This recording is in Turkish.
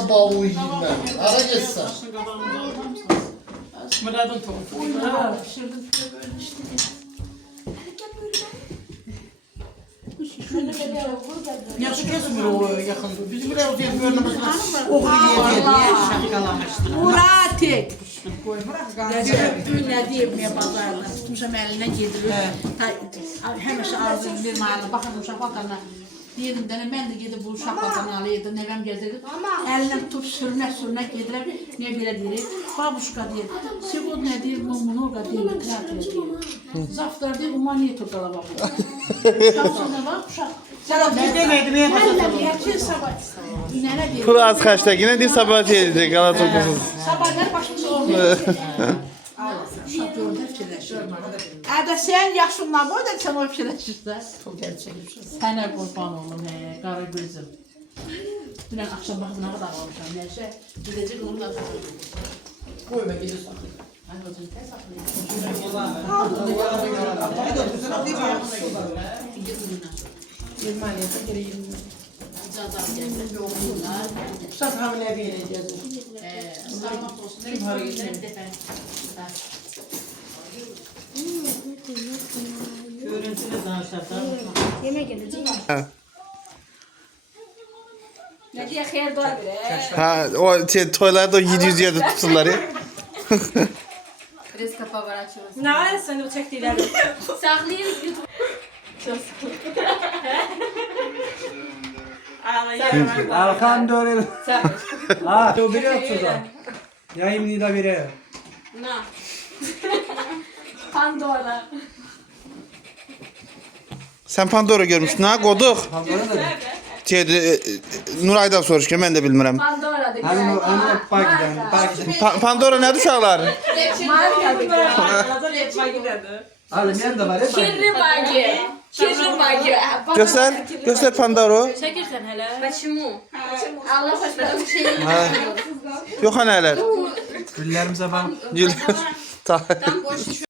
Ana bavu yiyeyim ben. Ara geçsen. Murat'ın tofu. Pişirdim böyle işte. Yaşı kesmiyor o yakında. Bizim bile o diye görünmez. O diye şakalamıştır. Muratik. Ne diyeyim ya pazardan. Tutmuşam elinden gedirir. Həmişə arzum bir mahalle baxın uşaq vatanına. Dedim de ben de gidip bu uşaq vatanı alaydım. Nevəm gezdirdim. Elinden tutup sürüne gedirəm. Ne belə deyir? Babuşka deyir. Сегодня deyir много денег тратишь. Завтра deyir умание только лава. Sonra bak uşaq. Ne demedim ya Pul az kaçta yine değil sabah diyecek Galatasaray. Sabahlar başımıza olmuyor. Uşaq gördü fikirləşir. Ədə sən yaşından boy da sən o fikirləşirsən. Sənə qurban olum, qara gözüm. Dünən axşam baxıb nə qədər almışam, nəşə. Gidəcək onu da koyma gidiyorsun. Ay, o tez saxlayın. Germanya'da geleyim. İcazat gəldi, yoxdurlar. Şat hamile bir yere geldim. Sağlamaq olsun, nə var bir dəfə. Görüntüle danışarsan. Yemek gelecek. Ne diye xeyir dua bir. Ha o toylarda o 707 tuturlar ya. Резко поворачиваться. Ne var sen o çektiler? Saklayayım YouTube. Ağlayayım. Arkan dönüyor. Sen. Ha, to biri atıyor. Yayımını da biri. Na. Pandora. Sen Pandora görmüşsün ha koduk. Nuray'dan soruşuyor ben de bilmirəm. Pandora de. Hani o Pakistan. Pandora ne uşaqlar? Marka de. Abi ben de var ya. Kirri bagi. Kirri bagi. Göster Pandora. Çekirsen hele. Почему? Allah hoş bir şey. Yok ha neler. Güllerimize bak. Gül. Там больше